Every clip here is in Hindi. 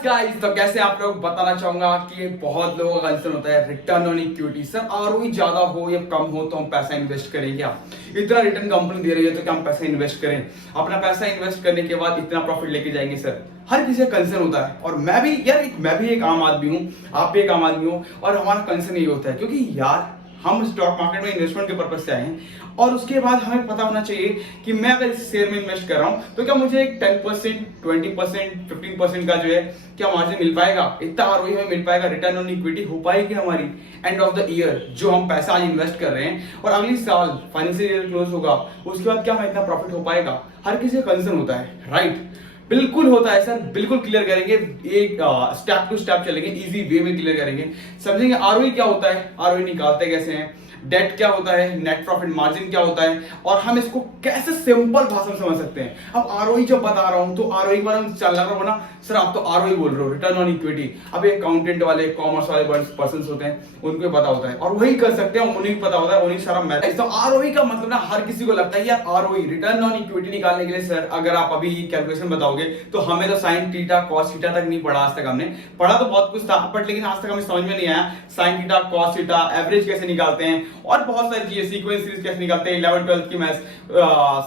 यस गाइस, तो कैसे आप लोग बताना चाहूंगा कि बहुत लोगों का कंसर्न होता है return on equity. Sir ROE ज्यादा हो या कम हो तो हम पैसा इन्वेस्ट करें क्या? इतना रिटर्न कंपनी दे रही है तो क्या हम पैसा इन्वेस्ट करें? अपना पैसा इन्वेस्ट करने के बाद इतना प्रॉफिट लेके जाएंगे? सर हर किसी का कंसर्न होता है और मैं भी एक आम आदमी हूँ, आप भी एक आम आदमी हो और हमारा कंसर्न यही होता है क्योंकि यार हम स्टॉक मार्केट में इन्वेस्टमेंट के पर्पज से आए हैं और उसके बाद हमें पता होना चाहिए कि मैं अगर इस शेयर में इन्वेस्ट कर रहा हूं तो क्या मुझे एक 10%, 20%, 15% का जो है क्या मार्जिन मिल पाएगा? इतना आरओई हमें मिल पाएगा? रिटर्न ऑन इक्विटी हो पाएगी हमारी एंड ऑफ द ईयर जो हम पैसा आज इन्वेस्ट कर रहे हैं और अगली साल फाइनेंशियल ईयर क्लोज होगा उसके बाद क्या हमें इतना प्रॉफिट हो पाएगा? हर किसी का कंसर्न होता है, राइट? बिल्कुल होता है सर, बिल्कुल क्लियर करेंगे, एक स्टेप टू स्टेप चलेंगे, इजी वे में क्लियर करेंगे, समझेंगे आरओई क्या होता है, आरओई निकालते कैसे हैं, डेट क्या होता है, नेट प्रॉफिट मार्जिन क्या होता है और हम इसको कैसे सिंपल भाषा में समझ सकते हैं। अब आरओई जब बता रहा हूं तो आरओई के बारे में चल रहा हो ना सर, आप तो आरओई बोल रहे हो, रिटर्न ऑन इक्विटी। अब अकाउंटेंट वाले, कॉमर्स वाले पर्सन होते हैं उनको पता होता है और वही कर सकते हैं, उन्हें पता होता है, उन्हीं सारा मैथ। तो आरओई का मतलब ना हर किसी को लगता है यार आरओई रिटर्न ऑन इक्विटी निकालने के लिए सर अगर आप अभी कैलकुलेशन बताओगे तो हमें तो साइन थीटा कॉस थीटा तक नहीं पढ़ा, आज तक हमने पढ़ा तो बहुत कुछ था बट लेकिन आज तक हमें समझ में नहीं आया sine theta cos theta average कैसे निकालते हैं और बहुत सारी चीजें, सीक्वेंस सीरीज कैसे निकालते हैं, 11 12 की मैथ्स,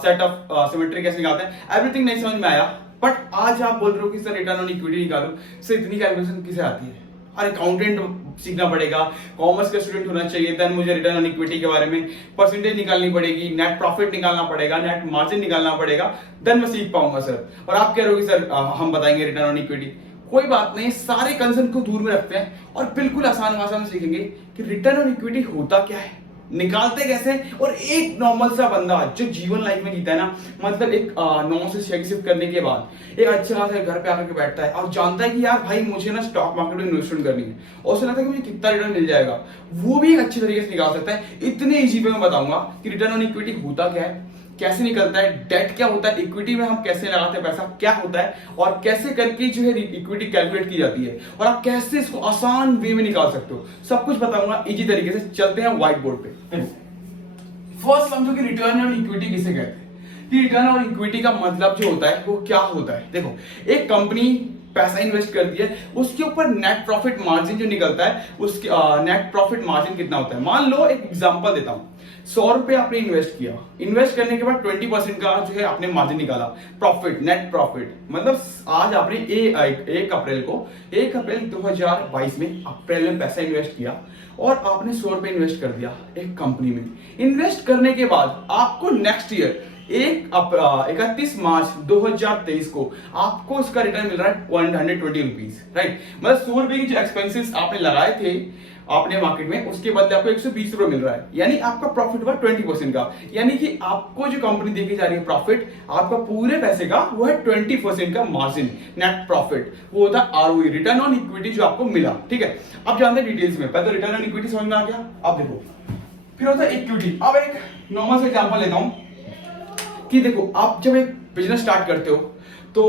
सेट ऑफ सिमेट्री कैसे निकालते हैं, एवरीथिंग नहीं समझ में आया। बट आज आप बोल रहे हो कि सर रिटर्न ऑन इक्विटी निकालो, सर इतनी कैलकुलेशन किसे आती है? अरे अकाउंटेंट सीखना पड़ेगा, कॉमर्स का स्टूडेंट होना चाहिए, देन मुझे रिटर्न ऑन इक्विटी के बारे में परसेंटेज निकालनी पड़ेगी, नेट प्रॉफिट निकालना पड़ेगा, नेट मार्जिन निकालना पड़ेगा, देन मैं सीख पाऊंगा सर। और आप कह रहे हो कि सर हम बताएंगे रिटर्न ऑन इक्विटी। कोई बात नहीं, सारे कंसर्न को दूर में रखते हैं और बिल्कुल आसान भाषा में सीखेंगे कि रिटर्न ऑन इक्विटी होता क्या है, निकालते कैसे, और एक नॉर्मल सा बंदा जो जीवन लाइफ में जीता है ना, मतलब एक 9 से 6 शिफ्ट करने के बाद एक अच्छा खासा घर पे आकर के बैठता है और जानता है कि यार भाई मुझे ना स्टॉक मार्केट में इन्वेस्टमेंट करनी है और उसे लगता है कि मुझे कितना रिटर्न मिल जाएगा, वो भी एक अच्छे तरीके से निकाल सकता है। इतने इजी वे में बताऊंगा कि रिटर्न ऑन इक्विटी होता क्या है, कैसे निकलता है, डेट क्या होता है, इक्विटी में हम कैसे लगाते हैं पैसा क्या होता है और कैसे करके जो है इक्विटी कैलकुलेट की जाती है और आप कैसे इसको आसान वे में निकाल सकते हो, सब कुछ बताऊंगा इजी तरीके से। चलते हैं व्हाइट बोर्ड पे। फर्स्ट समझो कि रिटर्न ऑन इक्विटी किसे कहते हैं। रिटर्न ऑन इक्विटी का मतलब जो होता है वो क्या होता है? देखो, एक कंपनी पैसा इन्वेस्ट करती है, उसके ऊपर नेट प्रॉफिट मार्जिन जो निकलता है, उसके नेट प्रॉफिट मार्जिन कितना होता है। मान लो एक एग्जांपल देता हूं, 100 रुपए आपने इन्वेस्ट किया, इन्वेस्ट करने के बाद 20% का जो है आपने मार्जिन निकाला, प्रॉफिट, नेट प्रॉफिट। मतलब आज आपने 1 अप्रैल 2022 में अप्रैल में पैसा इन्वेस्ट किया और आपने 100 रुपए इन्वेस्ट कर दिया एक कंपनी में। इन्वेस्ट करने के बाद आपको नेक्स्ट ईयर 31 मार्च 2023 को आपको इसका रिटर्न मिल रहा है 120 रुपीज, राइट? मतलब 100 रुपए की जो एक्सपेंसेस आपने लगाए थे आपने मार्केट में, उसके बदले आपको 120 रुपए मिल रहा है, यानी आपका प्रॉफिट हुआ 20% का। यानी कि आपको जो कंपनी देके जा रही है प्रॉफिट, आपका पूरे पैसे का वो है 20% का मार्जिन, नेट प्रॉफिट, वो होता है आरओई, रिटर्न ऑन इक्विटी जो आपको मिला। ठीक है, अब जानते हैं डिटेल्स में। पहले तो रिटर्न ऑन इक्विटी समझ में आ गया। अब देखो फिर होता है इक्विटी। अब एक नॉर्मल सा एग्जांपल लेता हूं कि देखो आप जब एक बिजनेस स्टार्ट करते हो तो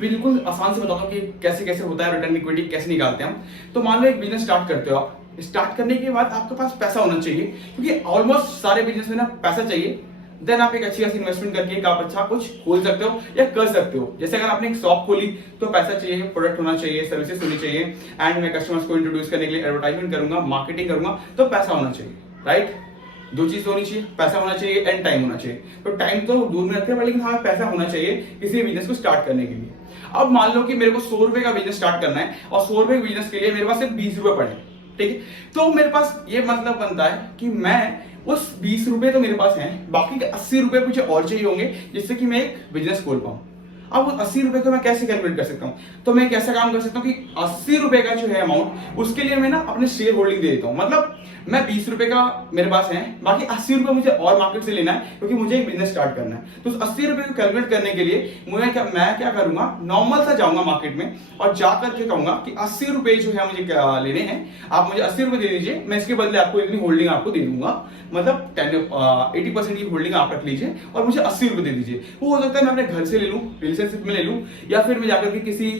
बिल्कुल आसान से बताता हूं कि कैसे कैसे होता है रिटर्न इक्विटी, कैसे निकालते हैं हम। तो मान लो एक बिजनेस स्टार्ट करते हो आप, स्टार्ट करने के बाद आपके पास पैसा होना चाहिए क्योंकि ऑलमोस्ट सारे बिजनेस में ना पैसा चाहिए। देन आप एक अच्छी खासी इन्वेस्टमेंट करके आप अच्छा कुछ खोल सकते हो या कर सकते हो। जैसे अगर आपने एक शॉप खोली तो पैसा चाहिए, प्रोडक्ट होना चाहिए, सर्विसेज होनी चाहिए एंड मैं कस्टमर्स को इंट्रोड्यूस करने के लिए एडवर्टाइजमेंट करूंगा, मार्केटिंग करूंगा, तो पैसा होना चाहिए, राइट? दो चीज होनी चाहिए, पैसा होना चाहिए एंड टाइम होना चाहिए। तो टाइम तो दूर में रखते हैं लेकिन हाँ पैसा होना चाहिए किसी बिजनेस को स्टार्ट करने के लिए। अब मान लो कि मेरे को 100 रुपए का बिजनेस स्टार्ट करना है और 100 रुपए के बिजनेस के लिए मेरे पास सिर्फ 20 रुपए पड़े, ठीक है? तो मेरे पास ये मतलब बनता है कि मैं उस 20 रुपए तो मेरे पास हैं, बाकी के 80 रुपए मुझे और चाहिए होंगे जिससे कि मैं एक बिजनेस खोल पाऊं। अब उस 80 रुपए को मैं कैसे कैलकुलेट कर सकता हूँ? तो मैं कैसा काम कर सकता हूँ कि 80 रुपए का जो है अमाउंट, उसके लिए मैं ना अपने शेयर होल्डिंग दे देता हूँ। मतलब मैं 20 रुपए का मेरे पास है, बाकी 80 रुपए मुझे और मार्केट से लेना है क्योंकि मुझे एक बिजनेस स्टार्ट करना है। तो उस 80 रुपए को कैलकुलेट करने के लिए मैं क्या करूंगा, नॉर्मल सा जाऊंगा मार्केट में और जाकर के कहूंगा कि 80 रुपए जो है मुझे लेने हैं, आप मुझे 80 रुपए दे दीजिए, मैं इसके बदले आपको इतनी होल्डिंग आपको दे दूंगा। मतलब 80% की होल्डिंग आप रख लीजिए और मुझे 80 रुपए दे दीजिए। वो हो सकता है मैं अपने घर से ले लूं, रिलेशनशिप में ले लूं, या फिर मैं जाकर के किसी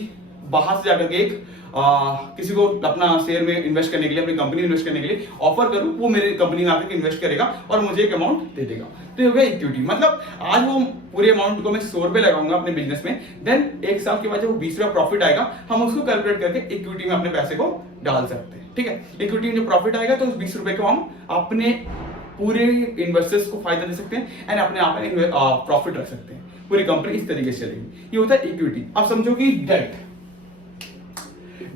बाहर से जाकर के एक किसी को अपना शेयर में इन्वेस्ट करने के लिए, अपनी कंपनी में इन्वेस्ट करने के लिए ऑफर करूं, वो मेरी कंपनी में आकर इन्वेस्ट करेगा और मुझे एक अमाउंट दे देगा। तो ये हो गया इक्विटी। मतलब आज वो पूरे अमाउंट को मैं 100 रुपए लगाऊंगा अपने बिजनेस में, देन एक साल के बाद जब 20 रुपया प्रॉफिट आएगा, हम उसको कैलकुलेट करके इक्विटी में अपने पैसे को डाल सकते हैं। ठीक है, इक्विटी में जो प्रॉफिट आएगा तो उस 20 रुपए को हम अपने पूरे इन्वेस्टर्स को फायदा दे सकते हैं एंड अपने आप में प्रॉफिट रख सकते हैं। पूरी कंपनी इस तरीके से चलेगी। ये होता है इक्विटी। अब समझो कि डेट।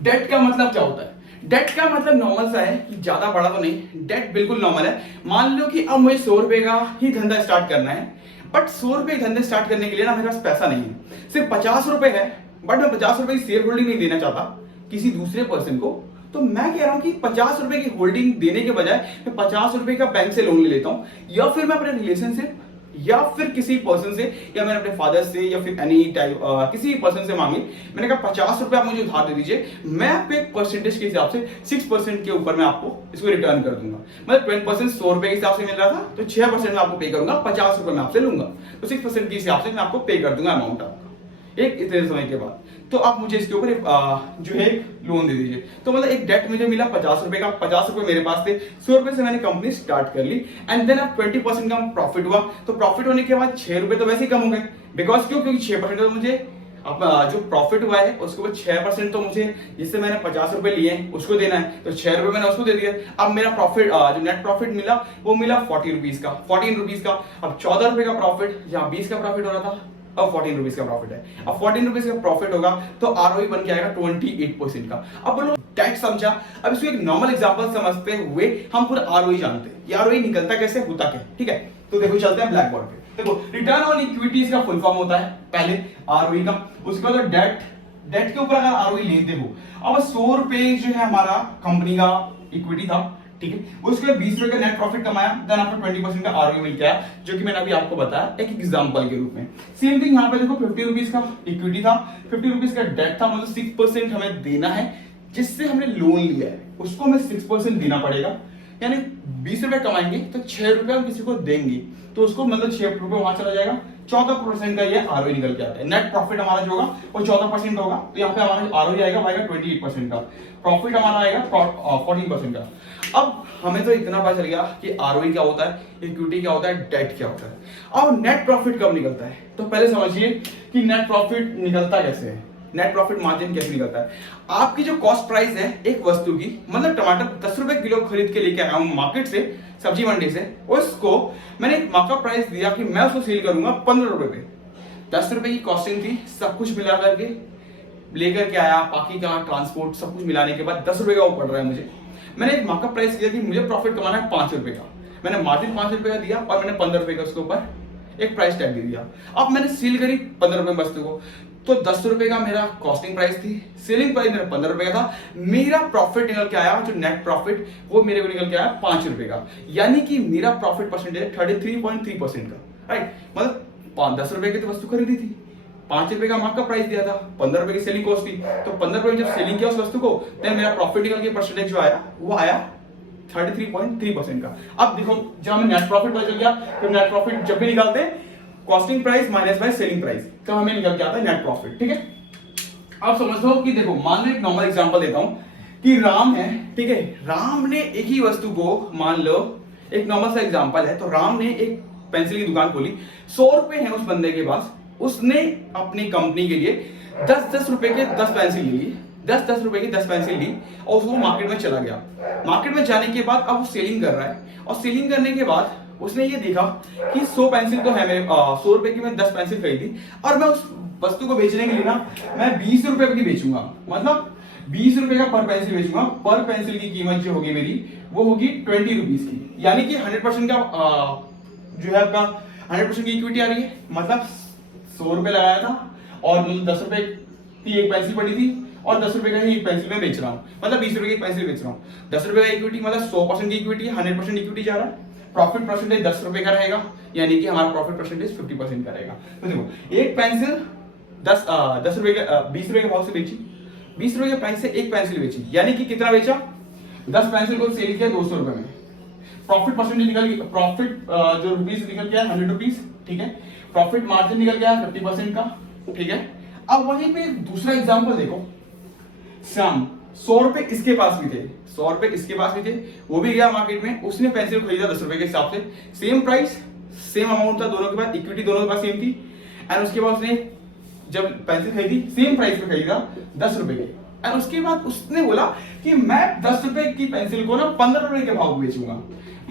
डेट का मतलब क्या होता है? डेट का मतलब नॉर्मल सा है कि ज्यादा बड़ा तो नहीं, डेट बिल्कुल नॉर्मल है। मान लो कि अब मुझे 100 रुपए का ही धंधा स्टार्ट करना है, बट 100 रुपए धंधे स्टार्ट करने के लिए ना मेरे पास पैसा नहीं है, सिर्फ 50 रुपए है, बट मैं 50 रुपए की शेयर होल्डिंग नहीं देना चाहता किसी दूसरे पर्सन को। तो मैं कह रहा हूं कि 50 रुपए की होल्डिंग देने के बजाय मैं 50 रुपए का बैंक से लोन ले लेता हूं, या फिर मैं अपने रिलेशनशिप या फिर किसी पर्सन से, या मैंने अपने फादर से, या फिर एनी टाइप किसी पर्सन से मांगी। मैंने कहा 50 रुपए आप मुझे उधार दे दीजिए, मैं आपको एक परसेंटेज के हिसाब से 6% के ऊपर मैं आपको इसको रिटर्न कर दूंगा। मतलब 20% 100 रुपए के हिसाब से मिल रहा था, तो 6% मैं आपको पे करूंगा, 50 रुपए मैं आपसे लूंगा, तो 6% के हिसाब से मैं आपको पे कर दूंगा अमाउंट आपका एक इतने समय के बाद। तो आप मुझे इसके ऊपर जो है लोन दे दीजिए। तो मतलब एक डेट मुझे मिला 50 रुपए का, 50 रुपए मेरे पास थे, 100 रुपए से मैंने कंपनी स्टार्ट कर ली एंड देन अब 20% का प्रॉफिट हुआ। तो प्रॉफिट होने के बाद 6 रुपए तो वैसे ही कम हो गए, बिकॉज क्योंकि 6% तो मुझे अब जो प्रॉफिट हुआ है उसके ऊपर 6% तो मुझे, जिससे मैंने 50 रुपए लिए हैं उसको देना है, तो 6 रुपए मैंने उसको दे दिया। अब मेरा प्रॉफिट जो नेट प्रॉफिट मिला वो मिला 14 रुपीज का, 14 रुपीज का। अब 14 रुपए का प्रॉफिट, यहाँ 20 का प्रॉफिट हो रहा था, अब 14 रुपीज का प्रॉफिट है। अब 14 रुपीज का प्रॉफिट होगा तो आरओई बन के आएगा 28% का। अब बोलो डेट समझा, अब इसको एक नॉर्मल एग्जांपल समझते हुए हम पूरा आरओई जानते हैं। ये आरओई निकलता कैसे, होता क्या, ठीक है। तो देखो चलते हैं ब्लैक बोर्ड पे। देखो रिटर्न ऑन इक्विटीज का फुल फॉर्म होता है पहले आरओई का, उसके बाद डेट, डेट के ऊपर अगर आरओई लेते हो। अब 100 रुपए जो है हमारा कंपनी का इक्विटी था, ठीक है, उसके बाद 20 रुपए का नेट प्रॉफिट कमाया, देन आपको 20% का आरओई मिल गया, जो कि मैंने अभी आपको बताया एक एग्जांपल के रूप में। सेम थिंग यहाँ पे देखो 50 रुपीज का इक्विटी था, 50 रुपीज का डेट था, मतलब 6% हमें देना है, जिससे हमने लोन लिया है उसको हमें 6% देना पड़ेगा। यानी 20 रुपए कमाएंगे तो 6 रुपए हम किसी को देंगे, तो उसको मतलब 6 रुपए वहां चला जाएगा, 14% का ये आरओई निकल के आता है। नेट प्रॉफिट हमारा जो होगा वो 14% होगा, तो यहाँ पे हमारा आरओई आएगा 28% का, प्रॉफिट हमारा आएगा 14% का। अब हमें तो इतना पता चल गया कि आरओई क्या होता है, इक्विटी क्या होता है, डेट क्या होता है। अब नेट प्रॉफिट कब निकलता है, तो पहले समझिए कि नेट प्रॉफिट निकलता कैसे है, नेट प्रॉफिट मार्जिन कैसे निकलता है। आपकी जो कॉस्ट प्राइस है एक वस्तु की, मतलब टमाटर 10 रुपए किलो खरीद के लेके आया हूं मार्केट से, सब्जी मंडी से, उसको मैंने एक मार्कअप प्राइस दिया कि मैं उसको सेल करूंगा 15 रुपए पे। 10 रुपए की कॉस्टिंग थी, सब कुछ मिला करके लेकर के आया, बाकी का ट्रांसपोर्ट सब कुछ मिलाने के बाद 10 रुपए का वो पड़ रहा है मुझे। मैंने एक मार्कअप प्राइस किया कि मुझे प्रॉफिट कमाना है 5 रुपए का, मैंने मार्जिन 5 रुपए का दिया और मैंने 15 रुपए का उसके ऊपर एक प्राइस टैग दे दिया। अब मैंने सेल करी 15 रुपए वस्तु को, तो 10 रुपए का मेरा कॉस्टिंग प्राइस थी, सेलिंग प्राइस मेरा 15 रुपए का था, मेरा प्रॉफिट निकल के आया, जो नेट प्रॉफिट वो मेरे को निकल के आया 5 रुपए का। यानी कि मेरा प्रॉफिट परसेंटेज 33.3% का, राइट। मतलब 10 रुपए की तो वस्तु खरीदी थी, 5 रुपए का मार्कअप प्राइस दिया था, 15 रुपए की सेलिंग कॉस्ट थी, तो 15 रुपए जब सेलिंग किया उस वस्तु को, देन मेरा प्रॉफिट निकल के परसेंटेज जो आया वो आया 33.3% का। अब देखो जब हमें नेट प्रॉफिट पता चल गया, तो नेट प्रॉफिट जब भी निकालते हैं costing price minus by selling price, तो हमें निकल के आता है नेट प्रॉफिट, ठीक है। अब समझ लो कि देखो मान लो एक नॉर्मल एग्जांपल देता हूं कि राम है, ठीक है, राम ने एक ही वस्तु को, मान लो एक नॉर्मल सा एग्जांपल है, तो राम ने एक पेंसिल की दुकान खोली, 100 रुपए है उस बंदे के पास, उसने अपनी कंपनी के लिए 10-10 रुपए के 10 पेंसिल ली, 10-10 रुपए की 10 पेंसिल ली और उसको मार्केट में चला गया। मार्केट में जाने के बाद अब वो सेलिंग कर रहा है, और सेलिंग करने के बाद उसने ये देखा कि 100 पेंसिल तो है मेरे, 100 रुपए की मैं 10 पेंसिल खरीदी, और मैं उस वस्तु को बेचने के लिए ना मैं 20 रुपए की बेचूंगा, मतलब 20 रुपए का पर पेंसिल बेचूंगा। पर पेंसिल की कीमत जो होगी मेरी वो होगी 20 रुपीज की, यानी कि 100% का जो है आपका 100% की इक्विटी आ रही है। मतलब 100 रुपए लगाया था और मुझे 10 रुपए की एक पेंसिल पड़ी थी, और 10 रुपए का ही एक पेंसिल में बेच रहा हूँ, मतलब 20 रुपए की पेंसिल बेच रहा हूँ। 10 रुपए का इक्विटी मतलब 100% की इक्विटी, 100% इक्विटी जा रहा है। प्रॉफिट परसेंटेज 10 रुपए का रहेगा, यानी कि हमारा प्रॉफिट परसेंटेज 50% का रहेगा। तो देखो एक पेंसिल 10 रुपए का 20 रुपए के भाव से बेची, 20 रुपए के प्राइस से एक पेंसिल बेची, यानी कि कितना बेचा, 10 पेंसिल को सेल किया 200 रुपए में। प्रॉफिट परसेंटेज निकल गया, प्रॉफिट जो रुपीज निकल गया 100 रुपीज, ठीक है। प्रॉफिट मार्जिन निकल गया 50% का, ठीक है। अब वहीं पे दूसरा एग्जांपल देखो श्याम 100 रुपए इसके पास भी थे, 100 रुपए इसके पास भी थे, वो भी गया मार्केट में, उसने पेंसिल खरीदा 10 रुपए के हिसाब से, सेम प्राइस सेम अमाउंट था, दोनों के पास इक्विटी दोनों के पास सेम थी। एंड उसके बाद उसने जब पेंसिल खरीदी सेम प्राइस पे खरीदा 10 रुपए के, एंड उसके बाद उसने बोला कि मैं 10 रुपए की पेंसिल को ना 15 रुपए के भाव में बेचूंगा,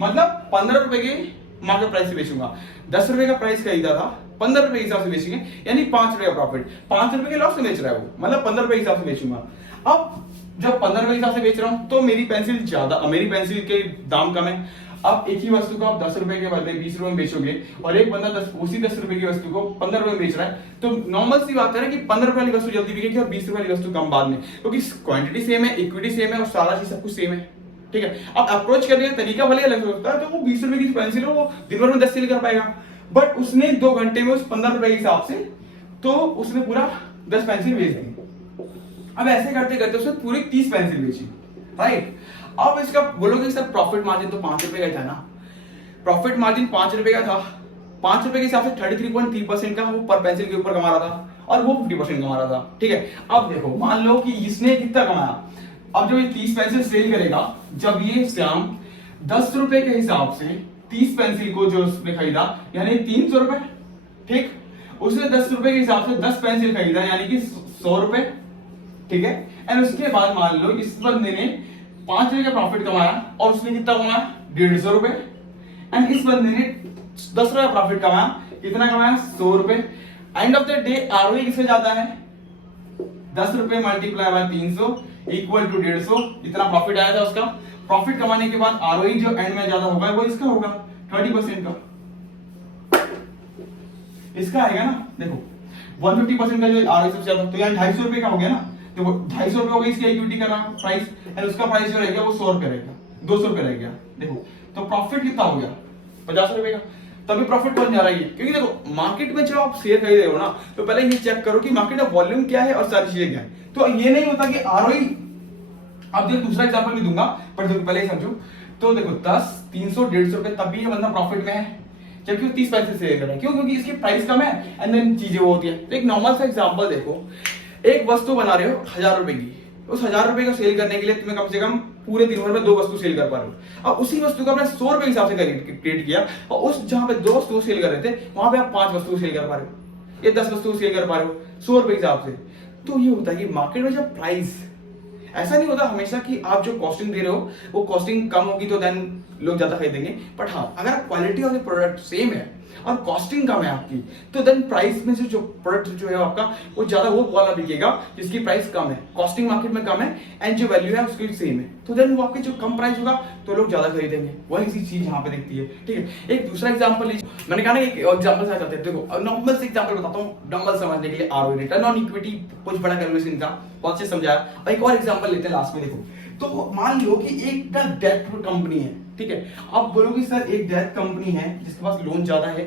मतलब 15 रुपए के मार्केट प्राइस से बेचूंगा। 10 रुपए का प्राइस खरीदा था, 15 रुपए के हिसाब से बेचेंगे, यानी 5 रुपए का प्रॉफिट, 5 रुपए के लॉस में बेच रहा है वो, मतलब 15 रुपए के हिसाब से बेचूंगा। अब जब 15 रुपए के हिसाब से बेच रहा हूं तो मेरी पेंसिल ज्यादा, मेरी पेंसिल के दाम कम है। अब एक ही वस्तु को आप 10 रुपए के बदले 20 रुपए में बेचोगे और एक बंदा उसी 10 रुपए की वस्तु को 15 रुपए में बेच रहा है, तो नॉर्मल सी बात है ना कि 15 रुपए वाली वस्तु जल्दी बिकेगी और 20 रुपए वाली वस्तु कम बाद में, क्योंकि क्वांटिटी सेम है, इक्विटी सेम है और सारा चीज सब कुछ सेम है। ठीक है, अब अप्रोच करने का तरीका भले अलग होता है, तो वो 20 रुपए की पेंसिल वो दिन भर में 10 सेल कर पाएगा, बट उसने 2 घंटे में उस 15 रुपए के हिसाब से तो उसने पूरा 10 पेंसिल बेच दी। अब ऐसे करते करते उसने पूरी 30 पेंसिल बेची, राइट। अब इसका बोलोगे सर प्रॉफिट मार्जिन तो 5 रुपए का था ना, प्रॉफिट मार्जिन 5 रुपए का था, 5 रुपए के हिसाब से 33.3% का वो पर पेंसिल के ऊपर कमा रहा था और वो 50% कमा रहा था। ठीक है, अब देखो मान लो कि इसने कितना कमाया, अब जब ये 30 पेंसिल सेल करेगा, जब ये श्याम 10 रुपए के हिसाब से 30 पेंसिल को जो उसने खरीदा यानी 300 रुपए, ठीक, उसने 10 रुपए के हिसाब से 10 पेंसिल खरीदा यानी कि 100 रुपए। ठीक है, एंड उसके बाद मान लो इस बंदे ने 5 रुपए का प्रॉफिट कमाया और उसने कितना कमाया 150 रुपए, एंड इस बंदे ने 10 रुपए का प्रॉफिट कमाया, कितना कमाया 100 रुपए। End of the day ROE किससे जाता है 10 रुपए मल्टीप्लाई बाय 300 इक्वल टू 150, इतना प्रॉफिट आया था उसका। प्रॉफिट कमाने के बाद आरओई जो एंड में ज्यादा होगा वो इसका होगा 20% का, इसका आएगा ना। देखो 150% का जो आरओई सबसे ज्यादा, तो यहाँ 250 रुपए का हो गया ना, तो 250 रुपए हो गया इसकी इक्विटी का प्राइस, एंड उसका प्राइस जो रहेगा वो 100 रुपए रहेगा, 200 रुपए रह गया। देखो तो प्रॉफिट कितना हो गया 50 रुपए का, तभी प्रॉफिट बन जा रहा है। क्योंकि देखो मार्केट में जब आप शेयर खरीद रहे हो ना, तो पहले ये चेक करो कि मार्केट का वॉल्यूम क्या है और सारी चीजें क्या है। तो ये नहीं होता कि आरओई, अब देखो दूसरा एग्जांपल भी दूंगा पर देखो पहले ही समझो। तो देखो 10, 300, 150 रुपए तब भी ये बंदा प्रॉफिट में है, जबकि वो 30 पैसे सेल कर रहा है। क्यों? क्योंकि इसकी प्राइस कम है एंड देन चीजें वो होती है। तो एक नॉर्मल सा एग्जांपल देखो, एक वस्तु बना रहे हो 1000 रुपए की, उस 1000 रुपए का सेल करने के लिए तुम्हें कम से कम पूरे दिन भर में 2 वस्तु सेल कर पा रहे हो। अब उसी वस्तु को आपने 100 रुपए के हिसाब से क्रिएट किया और उस जहां पे 2 वस्तु सेल कर रहे थे वहां पे आप 5 वस्तु सेल कर पा रहे हो, ये 10 वस्तु सेल कर पा रहे हो 100 रुपए के हिसाब से। तो ये होता है कि मार्केट में जब प्राइस, ऐसा नहीं होता हमेशा कि आप जो कॉस्टिंग दे रहे हो वो कॉस्टिंग कम होगी तो देन लोग ज्यादा खरीदेंगे, बट हाँ अगर quality of the product same है और कॉस्टिंग कम है आपकी, तो देन प्राइस में से जो प्रोडक्ट जो है आपका वो ज्यादा वो वाला बिकेगा जिसकी प्राइस कम है, कॉस्टिंग मार्केट में कम है एंड जो वैल्यू है उसकी सेम है, तो देन वो आपके जो कम प्राइस होगा तो लोग ज्यादा खरीदेंगे। वही सी चीज यहाँ पे दिखती है। ठीक है, एक दूसरा एग्जांपल लीजिए, मैंने कहा ना एक एग्जांपल से चलते हैं। देखो नॉर्मल से एग्जांपल बताता हूँ नॉर्मल समझने के लिए, आरओई रिटर्न ऑन इक्विटी, कुछ बड़ा कैलकुलेशन का बहुत से समझाया। और एक और एग्जांपल लेते हैं लास्ट में। देखो तो मान लो कि एक डेट कंपनी है, ठीक है, आप बोलोगे सर एक डेट कंपनी है जिसके पास लोन ज्यादा है,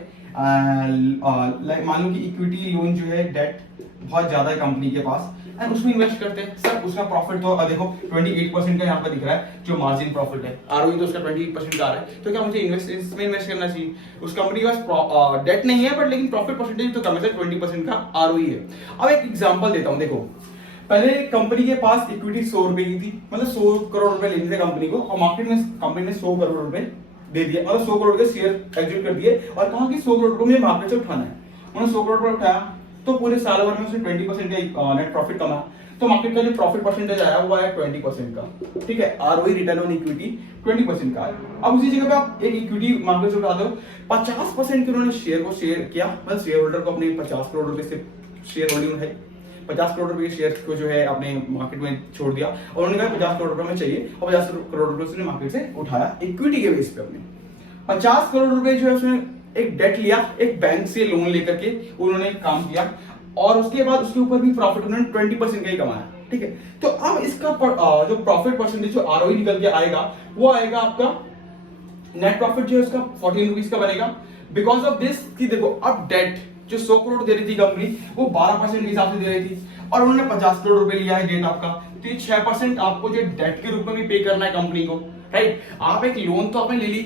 मान लो कि इक्विटी लोन जो है डेट बहुत ज्यादा है कंपनी के पास एंड उसमें इन्वेस्ट करते हैं सर, उसका प्रॉफिट तो देखो 28% का यहाँ पे दिख रहा है जो मार्जिन प्रॉफिट है, आरओई तो उसका 28% का आ रहा है, तो क्या मुझे इसमें इन्वेस्ट करना चाहिए। उस कंपनी के पास डेट नहीं है बट लेकिन प्रॉफिट परसेंटेज तो कम है, 20% का आरओई है। अब एक एग्जांपल देता हूँ। देखो पहले कंपनी के पास इक्विटी 100 रुपए की थी, मतलब 100 करोड़ रुपए लेने थे कंपनी को, और मार्केट में कंपनी ने 100 करोड़ रुपए दे दिए, मतलब 100 करोड़ के शेयर एग्जिट कर दिए और कहा कि 100 करोड़ रुपए मुझे मार्केट से उठाना है। उन्होंने 100 करोड़ रुपए उठाया तो पूरे साल भर में उसने 20% का नेट प्रॉफिट कमाया, तो मार्केट का जो प्रॉफिट परसेंटेज आया वो आया 20% का। ठीक है, आरओई रिटर्न ऑन इक्विटी 20% का आया। अब उसी जगह पे आप एक इक्विटी मार्केट से उठा दो, 50% के उन्होंने शेयर को शेयर किया, मतलब शेयर होल्डर को अपने 50 करोड़ रुपए से शेयर होल्डिंग उठाई, 50 करोड़ रुपए के शेयर को जो है अपने मार्केट में छोड़ दिया और उन्होंने कहा 50 करोड़ रुपए में चाहिए और 50 करोड़ रुपए उसने मार्केट से उठाया इक्विटी के बेस पे। अपने 50 करोड़ रुपए जो है उसने एक डेट लिया, एक बैंक से लोन लेकर के उन्होंने काम किया और उसके बाद उसके ऊपर भी प्रॉफिट उन्होंने 20% का ही कमाया। ठीक है, तो अब इसका जो प्रॉफिट परसेंटेज जो आरओई निकल के आएगा वो आएगा आपका नेट प्रॉफिट जो है उसका 14 रुपीज का बनेगा, बिकॉज ऑफ दिस कि देखो अब डेट जो 100 करोड़ दे रही थी कंपनी वो 12% के हिसाब से दे रही थी और उन्होंने 50 करोड़ रुपए लिया है डेट आपका, तो ये 6% आपको जो डेट के रूप में भी पे करना है कंपनी को। राइट, आप एक लोन तो आपने ले ली,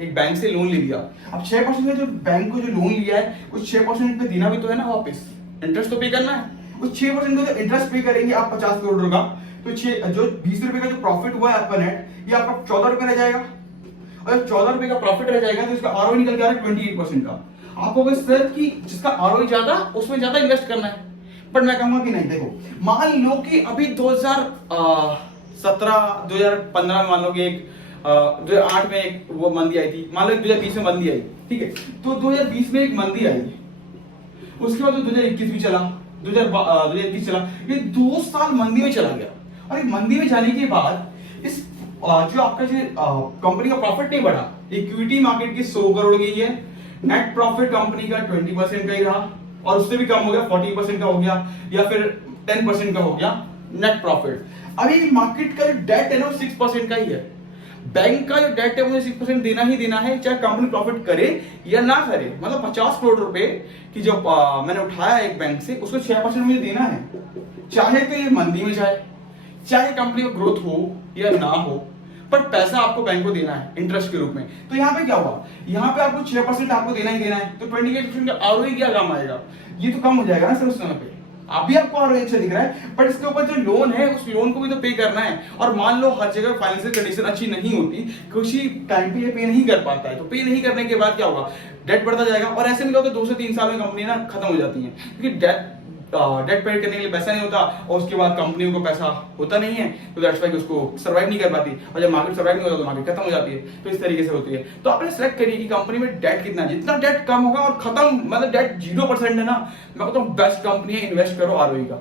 एक बैंक से लोन ले लिया, अब 6% में जो बैंक को जो लोन लिया है उस 6% पे देना भी तो है ना, वापस इंटरेस्ट तो पे करना है। उस 6% का जो इंटरेस्ट पे करेंगे आप 50 करोड़ का, तो जो 20 रुपए का जो प्रॉफिट हुआ है आपका नेट, ये आपका 14 रुपए रह जाएगा। और जब 14 रुपए का प्रॉफिट रह जाएगा तो इसका आरओई निकल के आ रहा है 28% का। आपको बस सर कि जिसका आरओई ज्यादा उसमें ज्यादा इन्वेस्ट करना है, बट मैं कहूंगा कि नहीं। देखो मान लो कि अभी 2017 2015 में मान लो कि एक 2008 में एक वो मंदी आई थी, मान लो 2020 में मंदी आई, ठीक है। तो 2020 में एक मंदी आई, उसके बाद 2021 भी चला, 2021 चला, ये 2 साल मंदी में चला गया। और ये मंदी में जाने के बाद इस जो आपका जो कंपनी का प्रॉफिट नहीं बढ़ा, इक्विटी मार्केट की 100 करोड़ गई है, नेट प्रॉफिट कंपनी का 20% का ही रहा, और उससे भी कम हो गया, 40% का हो गया, या फिर 10% का हो गया नेट प्रॉफिट। अभी मार्केट का जो डेट है ना 6% का ही है। बैंक का जो डेट है मुझे 6% देना ही देना है, चाहे कंपनी प्रॉफिट करे या ना करे। मतलब 50 करोड़ रुपए की जो मैंने उठाया एक बैंक से, उसको 6% मुझे देना है, चाहे तो ये मंदी में जाए, चाहे कंपनी में ग्रोथ हो या ना हो, पर पैसा आपको बैंक को देना है इंटरेस्ट के रूप में। तो यहाँ पे क्या हुआ, यहाँ पे आपको 6% आपको देना ही देना है, तो 28% का आरओई क्या काम आएगा, ये तो कम हो जाएगा ना सर उस समय पे। अभी आपको आरओई अच्छा दिख रहा है, पर इसके ऊपर जो लोन है उस लोन को भी तो पे करना है। और मान लो हर जगह फाइनेंशियल कंडीशन अच्छी नहीं होती, किसी टाइम पे ये पे नहीं कर पाता है, तो पे नहीं करने के बाद क्या होगा, डेट बढ़ता जाएगा। और ऐसे में क्या होता है 2 से 3 साल में कंपनी ना खत्म हो जाती है, क्योंकि डेट पे करने के लिए पैसा नहीं होता, और उसके बाद कंपनियों को पैसा होता नहीं है, तो दैट्स व्हाई उसको सर्वाइव नहीं कर पाती। और जब मार्केट सर्वाइव नहीं होता तो मार्केट खत्म हो जाती है। तो इस तरीके से होती है। तो आपने सेलेक्ट करिए कि कंपनी में डेट कितना है, जितना डेट कम होगा और खत्म, मतलब डेट 0% है ना, मैं कहता हूँ बेस्ट कंपनी है, इन्वेस्ट करो आरओई का।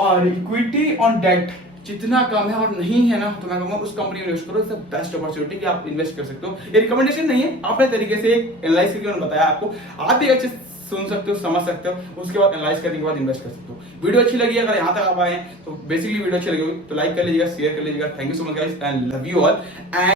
और इक्विटी ऑन डेट जितना कम है और नहीं है ना, तो मैं कहूंगा उस कंपनी में इन्वेस्ट करो, इट्स द बेस्ट अपॉर्चुनिटी कि आप इन्वेस्ट कर सकते हो। ये रिकमेंडेशन नहीं है, अपने तरीके से एनालाइज करके मैंने बताया आपको, आप भी अच्छे सुन सकते हो, समझ सकते हो, उसके बाद एनालाइज करने के बाद इन्वेस्ट कर सकते हो। वीडियो अच्छी लगी, अगर यहाँ तक आप आए हैं तो बेसिकली वीडियो अच्छी लगी होगी तो लाइक कर लीजिएगा, शेयर कर लीजिएगा। Thank you so much guys and love you all. And